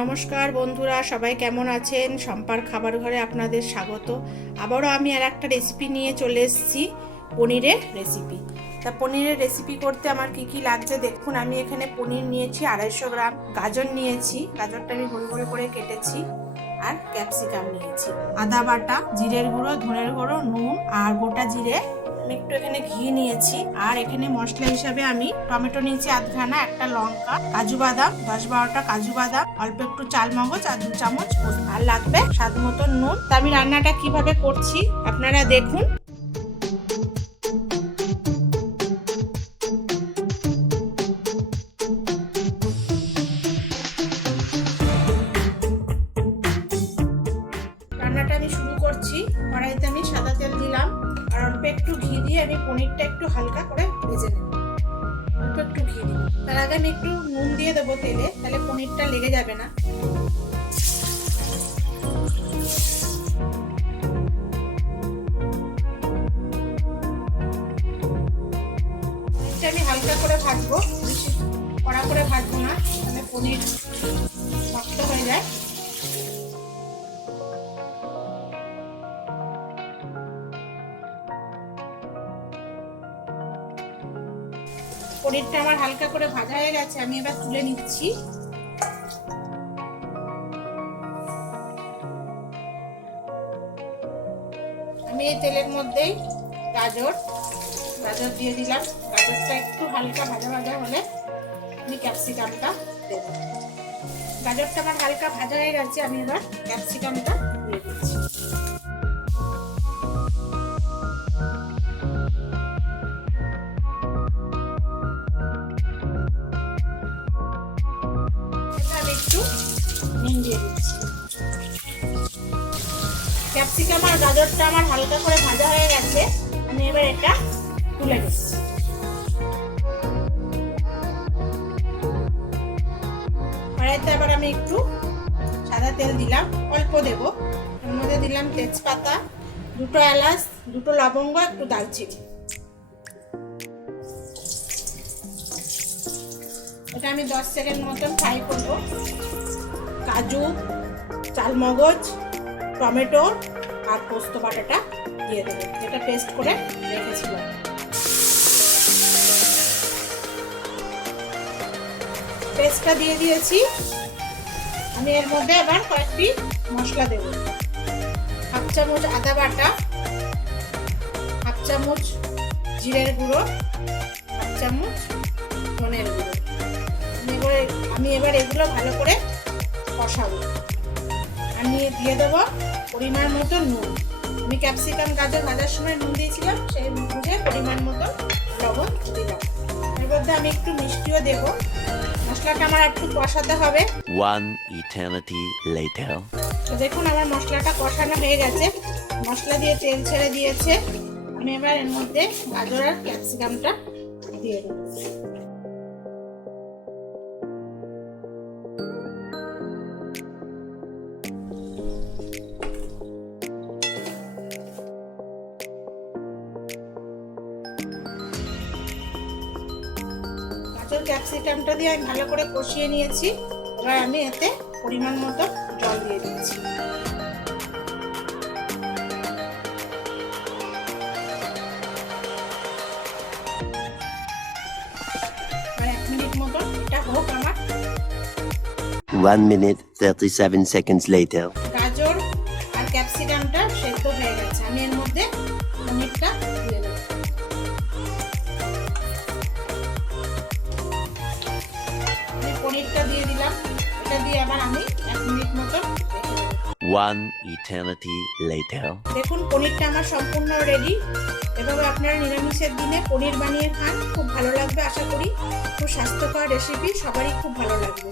নমস্কার বন্ধুরা, সবাই কেমন আছেন? শম্পার খাবার ঘরে আপনাদের স্বাগত। আবারও আমি আর একটা রেসিপি নিয়ে চলে এসেছি, পনিরের রেসিপি। তা পনিরের রেসিপি করতে আমার কি কি লাগছে দেখুন। আমি এখানে পনির নিয়েছি 250 গ্রাম, গাজর নিয়েছি, গাজরটা আমি গোল গোল করে কেটেছি, আর ক্যাপসিকাম নিয়েছি, আদা বাটা, জিরের গুঁড়ো, ধনের গুঁড়ো, নুন আর গোটা জিরে, আমি একটু এখানে ঘি নিয়েছি। আর এখানে মশলা হিসাবে আমি টমেটো নিয়েছি আধখানা, একটা লঙ্কা, কাজু বাদাম 10-12টা কাজু বাদাম, অল্প একটু চাল মগজ আর 2 চামচ পোস্ত, আর লাগবে স্বাদ মতো নুন। তা আমি রান্নাটা কিভাবে করছি আপনারা দেখুন। রান্নাটা আমি শুরু করছি। কড়াইতে আমি সাদা তেল দিলাম আর অল্প একটু ঘি দিয়ে আমি পনিরটা একটু হালকা করে ভেজে নেব। অল্প একটু ঘি দিব, তার আগে আমি একটু নুন দিয়ে দেবো তেলে, তাহলে পনিরটা লেগে যাবে না। পনিরটা আমি হালকা করে ভাজবো, বেশি কড়া করে ভাজবো না, তাহলে পনির শক্ত হয়ে যায়। পনিরটা আমার হালকা করে ভাজা হয়ে গেছে, আমি এবার তুলে নিচ্ছি। আমি এই তেলের মধ্যেই গাজর দিয়ে দিলাম। গাজরটা একটু হালকা ভাজা ভাজা হলে আমি ক্যাপসিকামটা দেব। গাজরটা আমার হালকা ভাজা হয়ে গেছে, আমি এবার ক্যাপসিকামটা দিয়ে দিচ্ছি। একটু নুন দিয়ে দিচ্ছি। ক্যাপসিকাম আর গাজরটা আমার হালকা করে ভাজা হয়ে গেছে, আমি এবার এটা তুলে নিচ্ছি। কড়াইতে এবার আমি একটু সাদা তেল দিলাম, অল্প দেব। এর মধ্যে দিলাম তেজপাতা, 2টো এলাচ, 2টো লবঙ্গ, একটু দারচিনি। এটা আমি 10 সেকেন্ড মতন ফ্রাই করব। কাজু, চালমগজ, টমেটো আর পোস্ত বাটাটা দিয়ে দেবো, যেটা পেস্ট করে রেখেছিলাম। পেস্টটা দিয়ে দিয়েছি। আমি এর মধ্যে এবার কয়েকটি মশলা দেব। 1/2 চামচ আদা বাটা, 1/2 চামচ জিরের গুঁড়ো, 1/2 চামচ ধনের গুঁড়ো। আমি এবার এগুলো ভালো করে কষাবো। আমি দিয়ে দেবো পরিমাণ মতো নুন। আমি ক্যাপসিকাম গাজর ভাজার সময় নুন দিয়েছিলাম, সেই বুঝে পরিমাণ মতো লবণ দিলাম। এর মধ্যে আমি একটু মিষ্টিও দেবো। মশলাটা আমার একটু কষাতে হবে। One eternity later. তো দেখুন আমার মশলাটা কষানো হয়ে গেছে, মশলা দিয়ে তেল ছেড়ে দিয়েছে। আমি এবার এর মধ্যে গাজর আর ক্যাপসিকামটা দিয়ে দেবো। ক্যাপসিকামটা দিয়ে আমি ভালো করে কষিয়ে নিয়েছি। এবার আমি এতে পরিমাণ মতো জল দিয়ে দিচ্ছি। 1 মিনিট মতো এটা হোক আমার। 1 minute 37 seconds later. গাজর আর ক্যাপসিকামটা সেদ্ধ হয়ে গেছে, আমি এর মধ্যে পনিরটা দিয়ে দেবো। পনিরটা দিয়ে দিলাম, এটা দিয়ে আবার আমি 1 মিনিট মতো রেখে দেবো। 1 eternity later. দেখুন পনিরটা আমার সম্পূর্ণ রেডি। এভাবে আপনারা নিরামিষের দিনে পনির বানিয়ে খান, খুব ভালো লাগবে আশা করি। খুব স্বাস্থ্যকর রেসিপি, সবারই খুব ভালো লাগবে।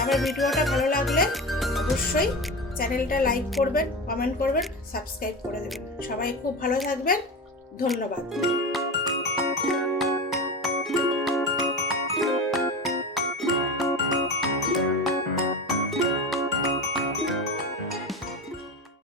আমার ভিডিওটা ভালো লাগলে অবশ্যই চ্যানেলটা লাইক করবেন, কমেন্ট করবেন, সাবস্ক্রাইব করে দেবেন। সবাই খুব ভালো থাকবেন, ধন্যবাদ।